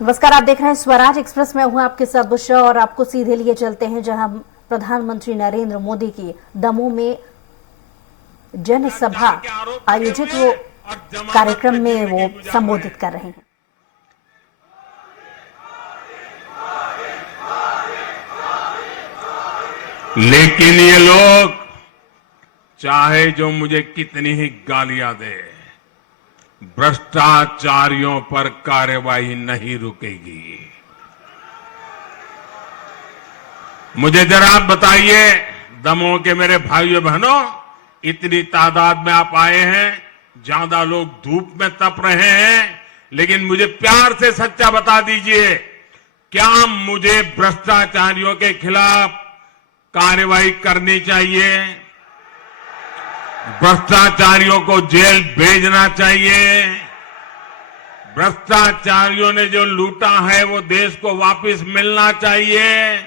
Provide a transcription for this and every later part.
नमस्कार, आप देख रहे हैं स्वराज एक्सप्रेस में हूं आपके साथ बुशरा और आपको सीधे लिए चलते हैं जहां प्रधानमंत्री नरेंद्र मोदी की दमोह में जनसभा आयोजित वो कार्यक्रम में वो संबोधित कर रहे हैं। लेकिन ये लोग चाहे जो मुझे कितनी ही गालियां दे, भ्रष्टाचारियों पर कार्रवाई नहीं रुकेगी। मुझे जरा आप बताइए, दमोह के मेरे भाइयों बहनों, इतनी तादाद में आप आए हैं, ज्यादा लोग धूप में तप रहे हैं, लेकिन मुझे प्यार से सच्चा बता दीजिए, क्या मुझे भ्रष्टाचारियों के खिलाफ कार्रवाई करनी चाहिए? भ्रष्टाचारियों को जेल भेजना चाहिए? भ्रष्टाचारियों ने जो लूटा है वो देश को वापस मिलना चाहिए?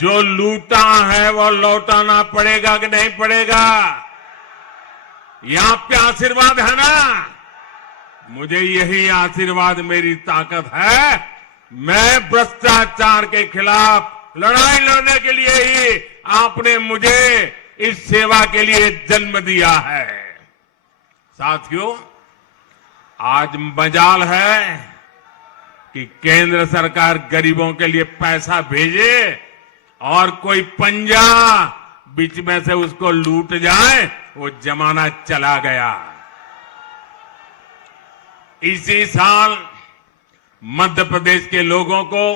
जो लूटा है वो लौटाना पड़ेगा कि नहीं पड़ेगा? ये आपके आशीर्वाद है ना? मुझे यही आशीर्वाद मेरी ताकत है। मैं भ्रष्टाचार के खिलाफ लड़ाई लड़ने के लिए ही आपने मुझे इस सेवा के लिए जन्म दिया है। साथियों, आज मजाल है कि केंद्र सरकार गरीबों के लिए पैसा भेजे और कोई पंजा बीच में से उसको लूट जाए, वो जमाना चला गया। इसी साल मध्य प्रदेश के लोगों को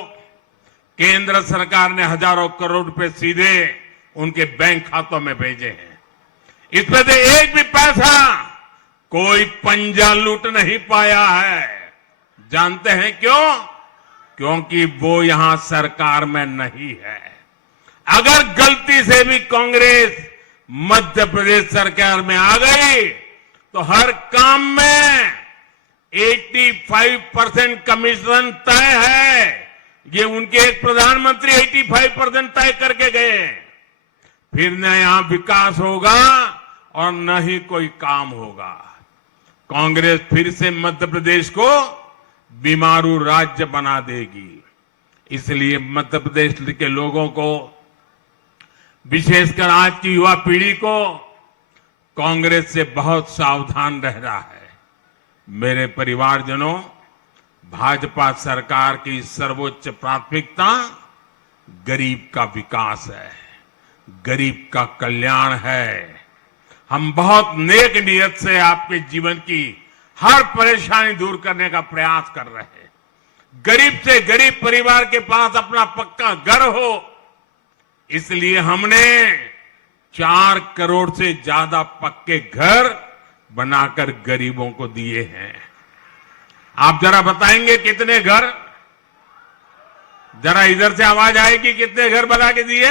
केंद्र सरकार ने हजारों करोड़ रुपए सीधे उनके बैंक खातों में भेजे हैं। इसमें से एक भी पैसा कोई पंजा लूट नहीं पाया है। जानते हैं क्यों? क्योंकि वो यहां सरकार में नहीं है। अगर गलती से भी कांग्रेस मध्य प्रदेश सरकार में आ गई तो हर काम में 85% कमीशन तय है। ये उनके एक प्रधानमंत्री 85% तय करके गए। फिर न यहां विकास होगा और न ही कोई काम होगा। कांग्रेस फिर से मध्य प्रदेश को बीमारू राज्य बना देगी। इसलिए मध्य प्रदेश के लोगों को, विशेषकर आज की युवा पीढ़ी को, कांग्रेस से बहुत सावधान रहना है। मेरे परिवारजनों, भाजपा सरकार की सर्वोच्च प्राथमिकता गरीब का विकास है, गरीब का कल्याण है। हम बहुत नेक नियत से आपके जीवन की हर परेशानी दूर करने का प्रयास कर रहे हैं। गरीब से गरीब परिवार के पास अपना पक्का घर हो, इसलिए हमने 4 करोड़ से ज्यादा पक्के घर बनाकर गरीबों को दिए हैं। आप जरा बताएंगे कितने घर? जरा इधर से आवाज आएगी, कितने घर बना के दिए?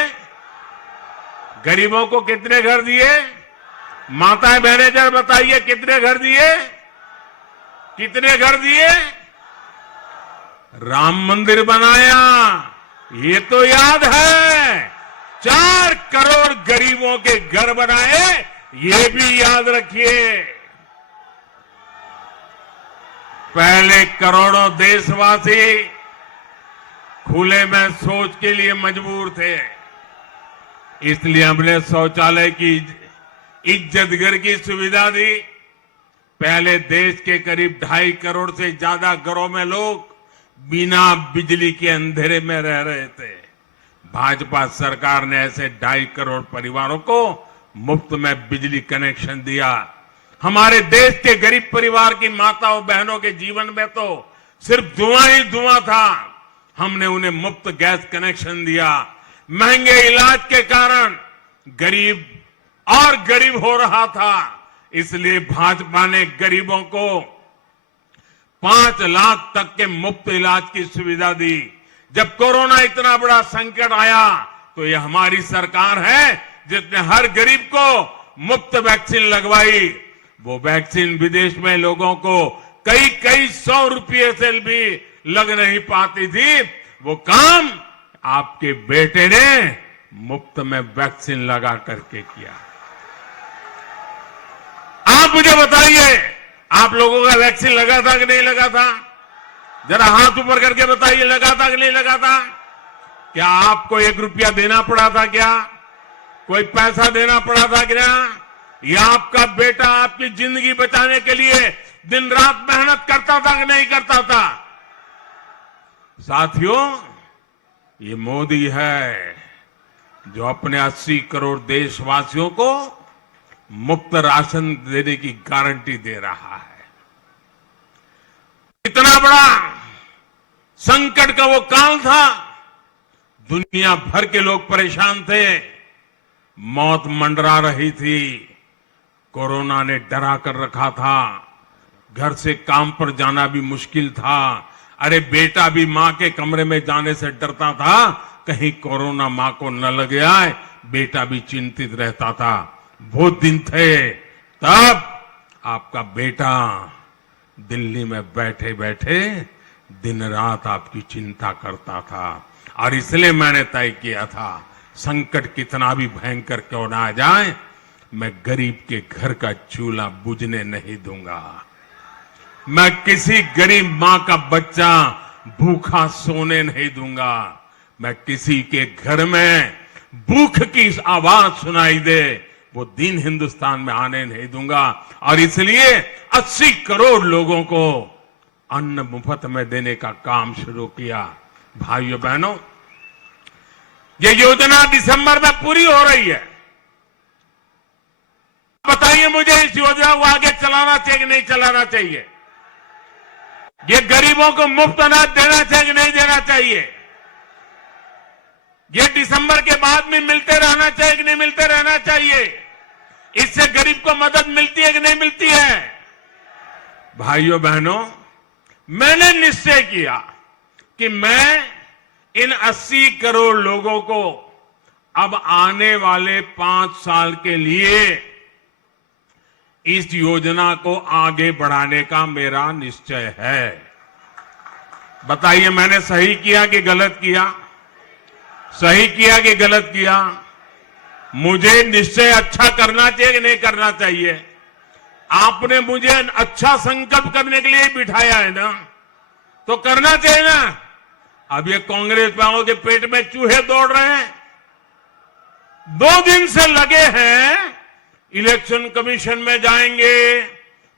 गरीबों को कितने घर दिए? माताएं बहनें जरा बताइए, कितने घर दिए? कितने घर दिए? राम मंदिर बनाया, ये तो याद है। 4 करोड़ गरीबों के घर बनाए, ये भी याद रखिए। पहले करोड़ों देशवासी खुले में शौच के लिए मजबूर थे, इसलिए हमने शौचालय की इज्जत घर की सुविधा दी। पहले देश के करीब 2.5 करोड़ से ज्यादा घरों में लोग बिना बिजली के अंधेरे में रह रहे थे। भाजपा सरकार ने ऐसे 2.5 करोड़ परिवारों को मुफ्त में बिजली कनेक्शन दिया। हमारे देश के गरीब परिवार की माताओं बहनों के जीवन में तो सिर्फ धुआं ही धुआं था। हमने उन्हें मुफ्त गैस कनेक्शन दिया। महंगे इलाज के कारण गरीब और गरीब हो रहा था, इसलिए भाजपा ने गरीबों को 5 लाख तक के मुफ्त इलाज की सुविधा दी। जब कोरोना इतना बड़ा संकट आया तो ये हमारी सरकार है जिसने हर गरीब को मुफ्त वैक्सीन लगवाई। वो वैक्सीन विदेश में लोगों को कई 100 रुपये से भी लग नहीं पाती थी। वो काम आपके बेटे ने मुफ्त में वैक्सीन लगा करके किया। आप मुझे बताइए, आप लोगों का वैक्सीन लगा था कि नहीं लगा था? जरा हाथ ऊपर करके बताइए, लगा था कि नहीं लगा था? क्या आपको 1 रुपया देना पड़ा था? क्या कोई पैसा देना पड़ा था? क्या या आपका बेटा आपकी जिंदगी बचाने के लिए दिन रात मेहनत करता था कि नहीं करता था? साथियों, ये मोदी है जो अपने 80 करोड़ देशवासियों को मुफ्त राशन देने की गारंटी दे रहा है। इतना बड़ा संकट का वो काल था, दुनिया भर के लोग परेशान थे, मौत मंडरा रही थी, कोरोना ने डरा कर रखा था, घर से काम पर जाना भी मुश्किल था। अरे बेटा भी मां के कमरे में जाने से डरता था, कहीं कोरोना मां को न लग जाए, बेटा भी चिंतित रहता था। वो दिन थे, तब आपका बेटा दिल्ली में बैठे बैठे दिन रात आपकी चिंता करता था। और इसलिए मैंने तय किया था, संकट कितना भी भयंकर क्यों ना आ जाए, मैं गरीब के घर का चूल्हा बुझने नहीं दूंगा। मैं किसी गरीब मां का बच्चा भूखा सोने नहीं दूंगा। मैं किसी के घर में भूख की आवाज सुनाई दे, वो दिन हिंदुस्तान में आने नहीं दूंगा। और इसलिए 80 करोड़ लोगों को अन्न मुफ्त में देने का काम शुरू किया। भाइयों बहनों, ये योजना दिसंबर में पूरी हो रही है। बताइए मुझे, इस योजना को आगे चलाना चाहिए कि नहीं चलाना चाहिए? ये गरीबों को मुफ्त अनाज देना चाहिए कि नहीं देना चाहिए? ये दिसंबर के बाद में मिलते रहना चाहिए कि नहीं मिलते रहना चाहिए? इससे गरीब को मदद मिलती है कि नहीं मिलती है? भाइयों बहनों, मैंने निश्चय किया कि मैं इन 80 करोड़ लोगों को अब आने वाले 5 साल के लिए इस योजना को आगे बढ़ाने का मेरा निश्चय है। बताइए, मैंने सही किया कि गलत किया? सही किया कि गलत किया? मुझे निश्चय अच्छा करना चाहिए कि नहीं करना चाहिए? आपने मुझे अच्छा संकल्प करने के लिए बिठाया है ना, तो करना चाहिए ना। अब ये कांग्रेस वालों के पेट में चूहे दौड़ रहे हैं, 2 दिन से लगे हैं, इलेक्शन कमीशन में जाएंगे,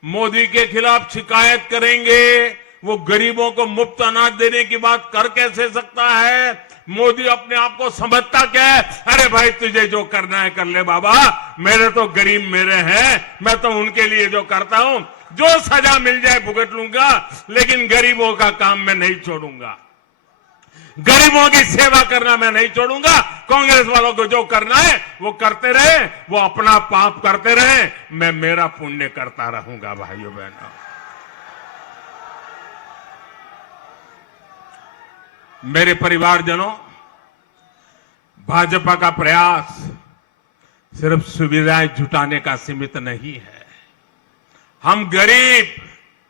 मोदी के खिलाफ शिकायत करेंगे, वो गरीबों को मुफ्त अनाज देने की बात कर कैसे सकता है? मोदी अपने आप को समझता क्या है? अरे भाई, तुझे जो करना है कर ले बाबा, मेरे तो गरीब मेरे हैं, मैं तो उनके लिए जो करता हूं, जो सजा मिल जाए भुगत लूंगा, लेकिन गरीबों का काम मैं नहीं छोड़ूंगा, गरीबों की सेवा करना मैं नहीं छोड़ूंगा। कांग्रेस वालों को जो करना है वो करते रहे, वो अपना पाप करते रहे, मैं मेरा पुण्य करता रहूंगा। भाइयों बहनों, मेरे परिवारजनों, भाजपा का प्रयास सिर्फ सुविधाएं जुटाने का सीमित नहीं है। हम गरीब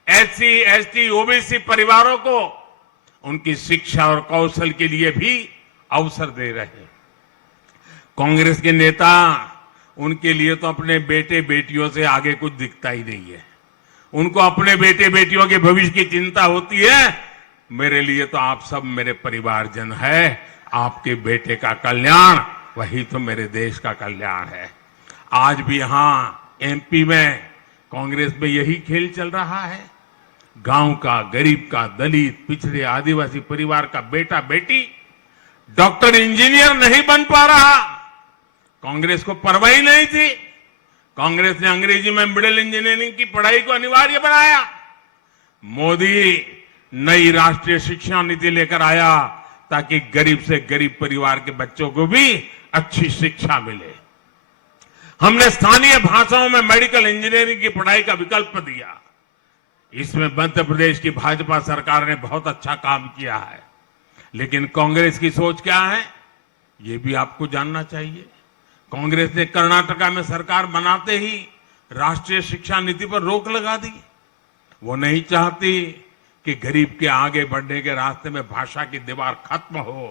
SC, ST, OBC परिवारों को उनकी शिक्षा और कौशल के लिए भी अवसर दे रहे हैं। कांग्रेस के नेता, उनके लिए तो अपने बेटे बेटियों से आगे कुछ दिखता ही नहीं है। उनको अपने बेटे बेटियों के भविष्य की चिंता होती है। मेरे लिए तो आप सब मेरे परिवारजन है। आपके बेटे का कल्याण, वही तो मेरे देश का कल्याण है। आज भी यहां MP में कांग्रेस में यही खेल चल रहा है। गांव का, गरीब का, दलित, पिछड़े, आदिवासी परिवार का बेटा बेटी डॉक्टर, इंजीनियर नहीं बन पा रहा। कांग्रेस को परवाह ही नहीं थी। कांग्रेस ने अंग्रेजी में मिडिल इंजीनियरिंग की पढ़ाई को अनिवार्य बनाया। मोदी नई राष्ट्रीय शिक्षा नीति लेकर आया ताकि गरीब से गरीब परिवार के बच्चों को भी अच्छी शिक्षा मिले। हमने स्थानीय भाषाओं में मेडिकल इंजीनियरिंग की पढ़ाई का विकल्प दिया। इसमें मध्य प्रदेश की भाजपा सरकार ने बहुत अच्छा काम किया है। लेकिन कांग्रेस की सोच क्या है, ये भी आपको जानना चाहिए। कांग्रेस ने कर्नाटका में सरकार बनाते ही राष्ट्रीय शिक्षा नीति पर रोक लगा दी। वो नहीं चाहती कि गरीब के आगे बढ़ने के रास्ते में भाषा की दीवार खत्म हो।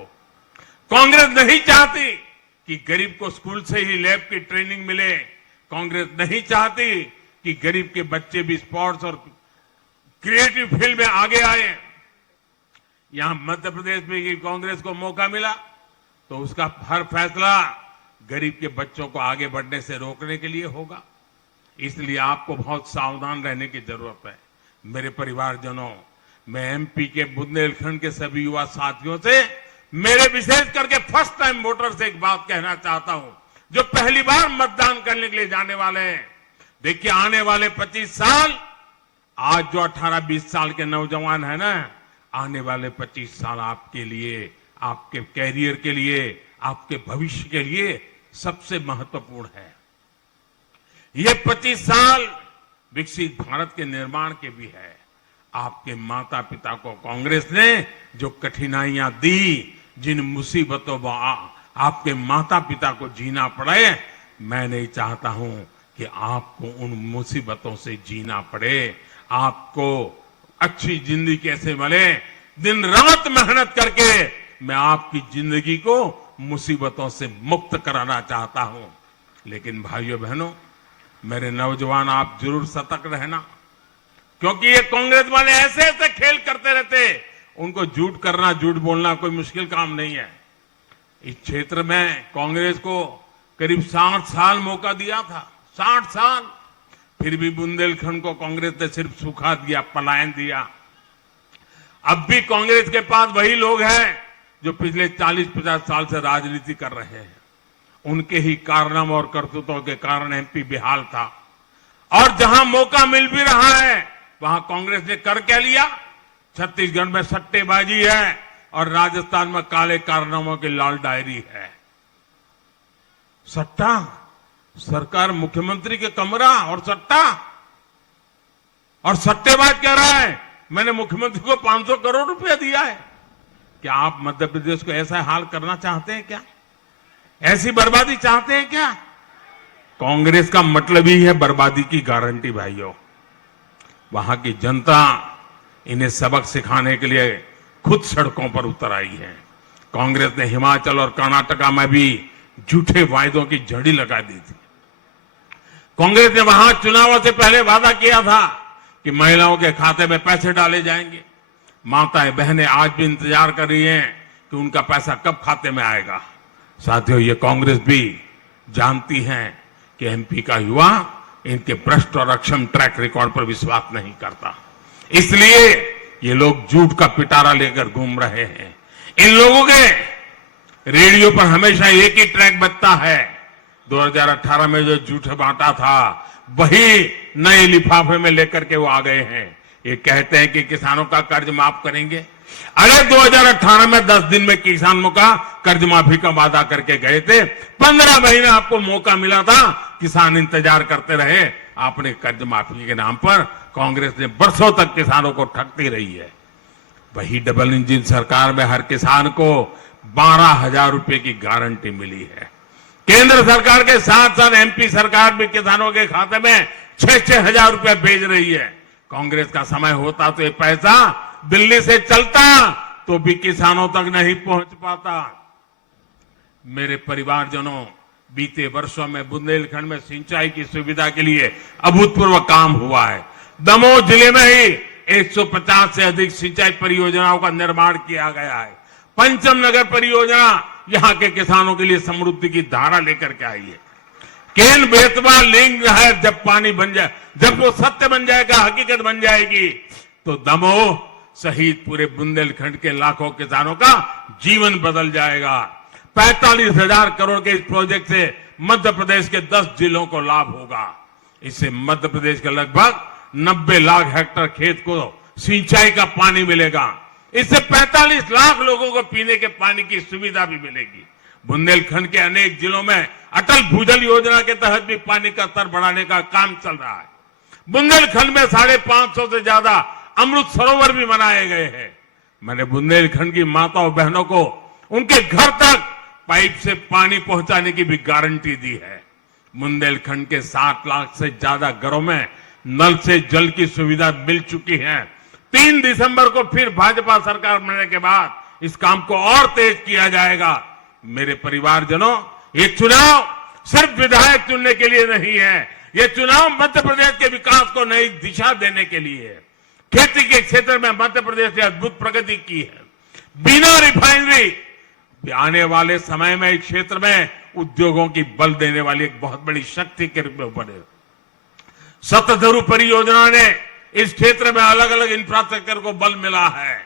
कांग्रेस नहीं चाहती कि गरीब को स्कूल से ही लैब की ट्रेनिंग मिले। कांग्रेस नहीं चाहती कि गरीब के बच्चे भी स्पोर्ट्स और क्रिएटिव फील्ड में आगे आए। यहां मध्य प्रदेश में कि कांग्रेस को मौका मिला तो उसका हर फैसला गरीब के बच्चों को आगे बढ़ने से रोकने के लिए होगा। इसलिए आपको बहुत सावधान रहने की जरूरत है। मेरे परिवारजनों, मैं एमपी के बुंदेलखंड के सभी युवा साथियों से, मेरे विशेष करके फर्स्ट टाइम वोटर से एक बात कहना चाहता हूं, जो पहली बार मतदान करने के लिए जाने वाले हैं। देखिए, आने वाले 25 साल, आज जो 18-20 साल के नौजवान है ना, आने वाले 25 साल आपके लिए, आपके कैरियर के लिए, आपके भविष्य के लिए सबसे महत्वपूर्ण है। ये 25 साल विकसित भारत के निर्माण के भी है। आपके माता पिता को कांग्रेस ने जो कठिनाइयां दी, जिन मुसीबतों में आपके माता पिता को जीना पड़े, मैं नहीं चाहता हूं कि आपको उन मुसीबतों से जीना पड़े। आपको अच्छी जिंदगी कैसे मिले, दिन रात मेहनत करके मैं आपकी जिंदगी को मुसीबतों से मुक्त कराना चाहता हूं। लेकिन भाइयों बहनों, मेरे नौजवान, आप जरूर सतर्क रहना, क्योंकि ये कांग्रेस वाले ऐसे ऐसे खेल करते रहते। उनको झूठ करना, झूठ बोलना कोई मुश्किल काम नहीं है। इस क्षेत्र में कांग्रेस को करीब 60 साल मौका दिया था, 60 साल, फिर भी बुंदेलखंड को कांग्रेस ने सिर्फ सुखा दिया, पलायन दिया। अब भी कांग्रेस के पास वही लोग हैं जो पिछले 40-50 साल से राजनीति कर रहे हैं। उनके ही कारनामों और करतूतों के कारण एमपी बेहाल था। और जहां मौका मिल भी रहा है, वहां कांग्रेस ने कर क्या लिया? छत्तीसगढ़ में सट्टेबाजी है और राजस्थान में काले कारनामों की लाल डायरी है। सट्टा, सरकार, मुख्यमंत्री के कमरा और सट्टा, और सट्टेबाज कह रहा है मैंने मुख्यमंत्री को 500 करोड़ रुपया दिया है। क्या आप मध्य प्रदेश को ऐसा हाल करना चाहते हैं क्या? ऐसी बर्बादी चाहते हैं क्या? कांग्रेस का मतलब ही है बर्बादी की गारंटी। भाइयों, वहां की जनता इन्हें सबक सिखाने के लिए खुद सड़कों पर उतर आई है। कांग्रेस ने हिमाचल और कर्नाटका में भी झूठे वायदों की झड़ी लगा दी थी। कांग्रेस ने वहां चुनावों से पहले वादा किया था कि महिलाओं के खाते में पैसे डाले जाएंगे। माताएं बहनें आज भी इंतजार कर रही हैं कि उनका पैसा कब खाते में आएगा। साथियों, ये कांग्रेस भी जानती है कि एमपी का युवा इनके भ्रष्ट और अक्षम ट्रैक रिकॉर्ड पर विश्वास नहीं करता। इसलिए ये लोग झूठ का पिटारा लेकर घूम रहे हैं। इन लोगों के रेडियो पर हमेशा एक ही ट्रैक बजता है। 2018 में जो झूठ बांटा था, वही नए लिफाफे में लेकर के वो आ गए हैं। ये कहते हैं कि किसानों का कर्ज माफ करेंगे। अरे 2018 में 10 दिन में किसानों का कर्ज माफी का वादा करके गए थे। 15 महीने आपको मौका मिला था, किसान इंतजार करते रहे। आपने कर्ज माफी के नाम पर कांग्रेस ने बरसों तक किसानों को ठगती रही है। वही डबल इंजन सरकार में हर किसान को 12,000 रुपए की गारंटी मिली है। केंद्र सरकार के साथ साथ एमपी सरकार भी किसानों के खाते में 6-6 हजार रुपए भेज रही है। कांग्रेस का समय होता तो ये पैसा दिल्ली से चलता तो भी किसानों तक नहीं पहुंच पाता। मेरे परिवारजनों, बीते वर्षों में बुंदेलखंड में सिंचाई की सुविधा के लिए अभूतपूर्व काम हुआ है। दमोह जिले में ही 150 से अधिक सिंचाई परियोजनाओं का निर्माण किया गया है। पंचम नगर परियोजना यहां के किसानों के लिए समृद्धि की धारा लेकर के आई है। केन बेतवा लिंक नहर जब पानी बन जाए, जब वो सत्य बन जाएगा, हकीकत बन जाएगी, तो दमोह सहित पूरे बुंदेलखंड के लाखों किसानों का जीवन बदल जाएगा। 45,000 करोड़ के इस प्रोजेक्ट से मध्य प्रदेश के 10 जिलों को लाभ होगा। इससे मध्य प्रदेश के लगभग 90 लाख हेक्टेयर खेत को सिंचाई का पानी मिलेगा। इससे 45 लाख लोगों को पीने के पानी की सुविधा भी मिलेगी। बुंदेलखंड के अनेक जिलों में अटल भूजल योजना के तहत भी पानी का स्तर बढ़ाने का काम चल रहा है। बुंदेलखंड में 550 से ज्यादा अमृत सरोवर भी बनाए गए हैं। मैंने बुंदेलखंड की माताओं बहनों को उनके घर तक पाइप से पानी पहुंचाने की भी गारंटी दी है। बुंदेलखंड के 7 लाख से ज्यादा घरों में नल से जल की सुविधा मिल चुकी है। 3 दिसंबर को फिर भाजपा सरकार बनने के बाद इस काम को और तेज किया जाएगा। मेरे परिवारजनों, ये चुनाव सिर्फ विधायक चुनने के लिए नहीं है, ये चुनाव मध्य प्रदेश के विकास को नई दिशा देने के लिए है। खेती के क्षेत्र में मध्य प्रदेश ने अद्भुत प्रगति की है। बिना रिफाइनरी आने वाले समय में इस क्षेत्र में उद्योगों की बल देने वाली एक बहुत बड़ी शक्ति के रूप में उभरे। शतधरु परियोजना ने इस क्षेत्र में अलग अलग इंफ्रास्ट्रक्चर को बल मिला है।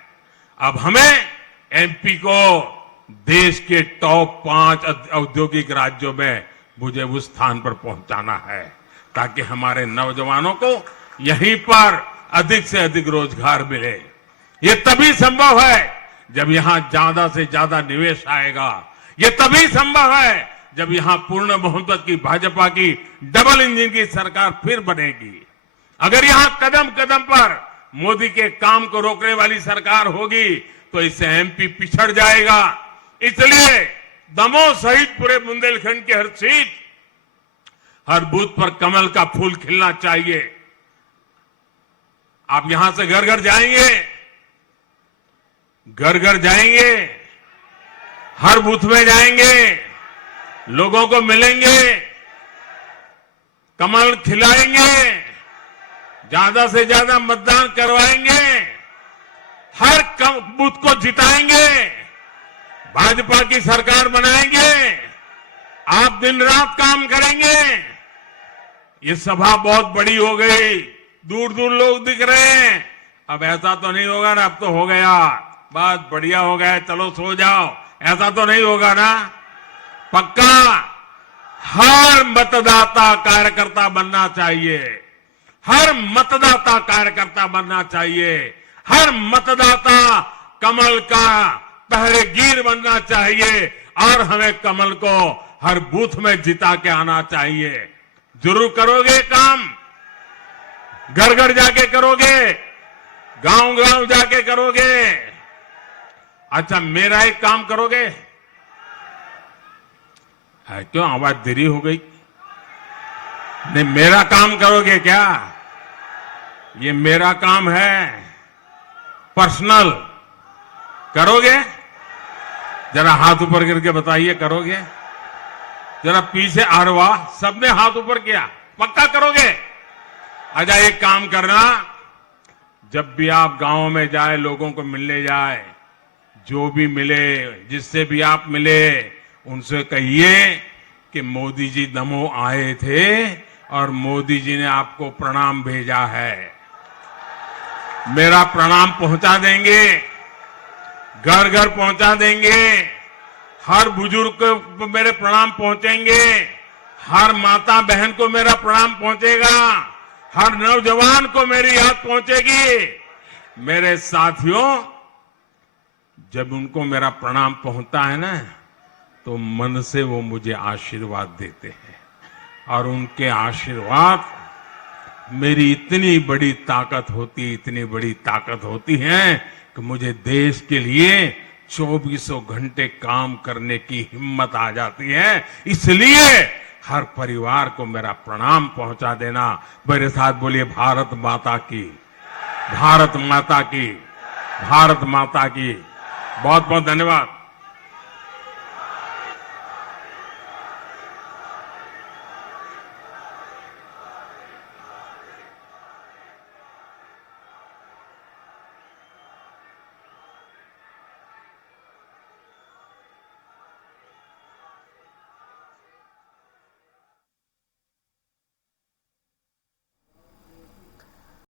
अब हमें एमपी को देश के टॉप 5 औद्योगिक राज्यों में मुझे उस स्थान पर पहुंचाना है, ताकि हमारे नौजवानों को यहीं पर अधिक से अधिक रोजगार मिले। ये तभी संभव है जब यहां ज्यादा से ज्यादा निवेश आएगा। ये तभी संभव है जब यहां पूर्ण बहुमत की भाजपा की डबल इंजन की सरकार फिर बनेगी। अगर यहां कदम कदम पर मोदी के काम को रोकने वाली सरकार होगी तो इससे एमपी पिछड़ जाएगा। इसलिए दमोह सहित पूरे बुंदेलखंड की हर सीट, हर बूथ पर कमल का फूल खिलना चाहिए। आप यहां से घर घर जाएंगे, घर घर जाएंगे, हर बूथ में जाएंगे, लोगों को मिलेंगे, कमल खिलाएंगे, ज्यादा से ज्यादा मतदान करवाएंगे, हर बूथ को जिताएंगे, भाजपा की सरकार बनाएंगे। आप दिन रात काम करेंगे। ये सभा बहुत बड़ी हो गई, दूर दूर लोग दिख रहे हैं। अब ऐसा तो नहीं होगा ना, अब तो हो गया, बात बढ़िया हो गया, चलो सो जाओ, ऐसा तो नहीं होगा ना। पक्का हर मतदाता कार्यकर्ता बनना चाहिए, हर मतदाता कार्यकर्ता बनना चाहिए, हर मतदाता कमल का पहरेगीर बनना चाहिए और हमें कमल को हर बूथ में जिता के आना चाहिए। जरूर करोगे काम, घर घर जाके करोगे, गांव गांव जाके करोगे। अच्छा, मेरा एक काम करोगे? क्यों आवाज देरी हो गई? नहीं, मेरा काम करोगे क्या? ये मेरा काम है, पर्सनल। करोगे? जरा हाथ ऊपर करके बताइए, करोगे? जरा पीछे, अरे वाह, सबने हाथ ऊपर किया। पक्का करोगे? अच्छा, एक काम करना, जब भी आप गांव में जाए, लोगों को मिलने जाए, जो भी मिले, जिससे भी आप मिले, उनसे कहिए कि मोदी जी दमोह आए थे और मोदी जी ने आपको प्रणाम भेजा है। मेरा प्रणाम पहुंचा देंगे, घर घर पहुंचा देंगे, हर बुजुर्ग को मेरे प्रणाम पहुंचेंगे, हर माता बहन को मेरा प्रणाम पहुंचेगा, हर नौजवान को मेरी याद पहुंचेगी। मेरे साथियों, जब उनको मेरा प्रणाम पहुंचता है ना, तो मन से वो मुझे आशीर्वाद देते हैं और उनके आशीर्वाद मेरी इतनी बड़ी ताकत होती, इतनी बड़ी ताकत होती है कि मुझे देश के लिए 2400 घंटे काम करने की हिम्मत आ जाती है। इसलिए हर परिवार को मेरा प्रणाम पहुंचा देना। मेरे साथ बोलिए, भारत माता की, भारत माता की, भारत माता की। बहुत बहुत धन्यवाद।